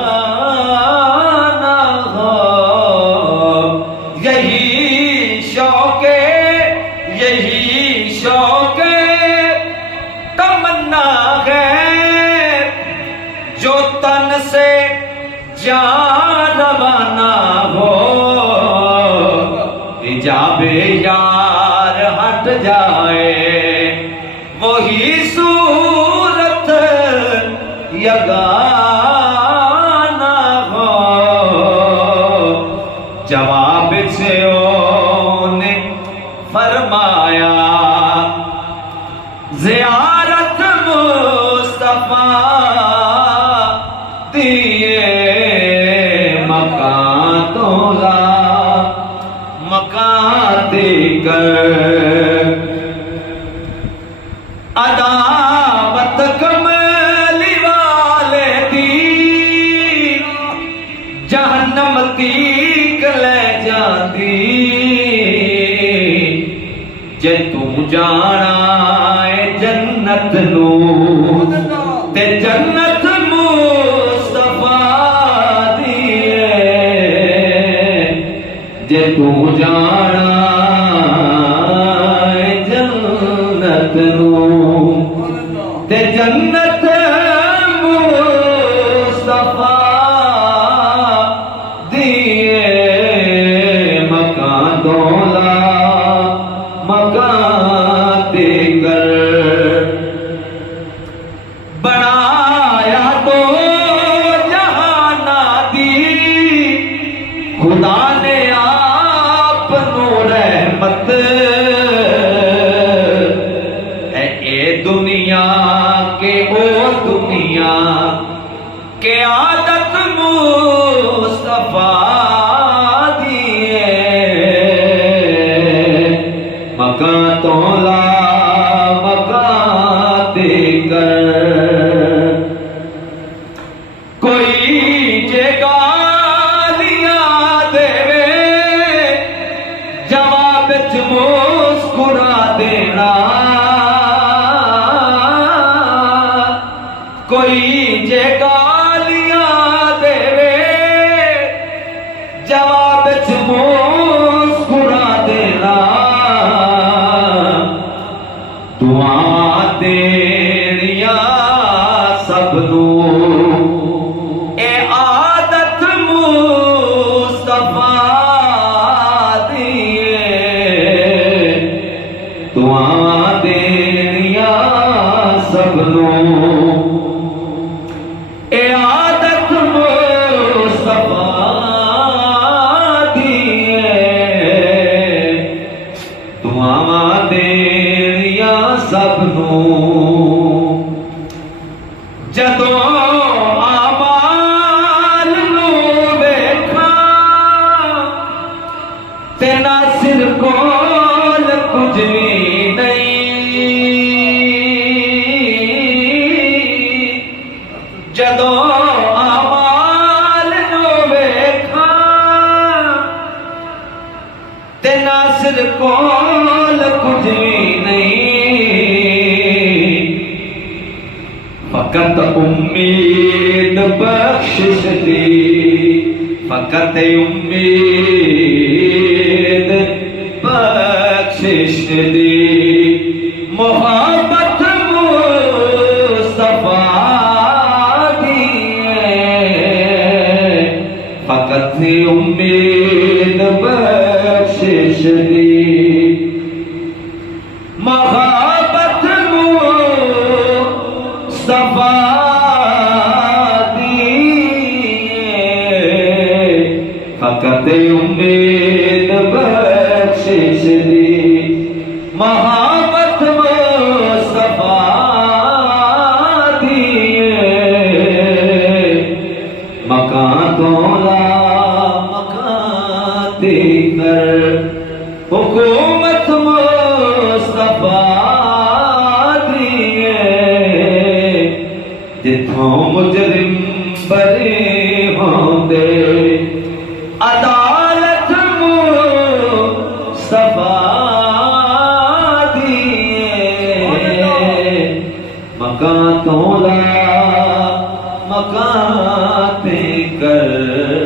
ना हो यही शौके तमन्ना है जो तन से जान रवाना हो। हिजाबे यार हट जाए वही सूरत यगाना हो। जवाब से ने फरमाया ज़ियारत मुस्तफा दिए मकान तोला मकान देकर अदावत कमली वाले दी जहन्नम तीक ले जाती। जे तू जाना है जन्नत नू ते जन्नत मुस्तफा दिए। जे तू जाना है जन्नत नू ते जन्नत मुस्तफा दिए। मकान दौला मकान देकर बनाया तो जहाना दी खुदा ने आप नूर रहमत है। ए दुनिया के ओ दुनिया के आदत मुस्तफा दिए। मकान तोला मकान देकर कोई जे गालियां देवे जवाब च मुस्कुरा देना। कोई जे गालियां देवे जवाब च मुस्कुरा देना। दुआवां तेरिया सबनू ए आदत मुस्तफा दिए। दुआवां तेरिया सबनू ए आदत मुस्तफा दिए। दुआवां तेरिया सबनू जदों आमाल नू वेखा ते नासिर कोल कुछ भी नहीं। जदों आमाल नू वेखा ते नासिर कोल कुछ भी नहीं। फकत उम्मीद बख्शिश दी फकत उम्मीद बख्शिश दी। मोहब्बत मुस्तफा दिए। फकत उम्मीद बख्शिश दी। मोहब्बत मुस्तफा दिए। फकत उम्मीद बख्शिश दी। मोहब्बत मुस्तफा दिए। मकान तोला मकान देकर हुकूमत मुस्तफा दिए। जिथों मुजरिम बरे होंदे अदालत मुस्तफा दिए। मकान तोला मकान कर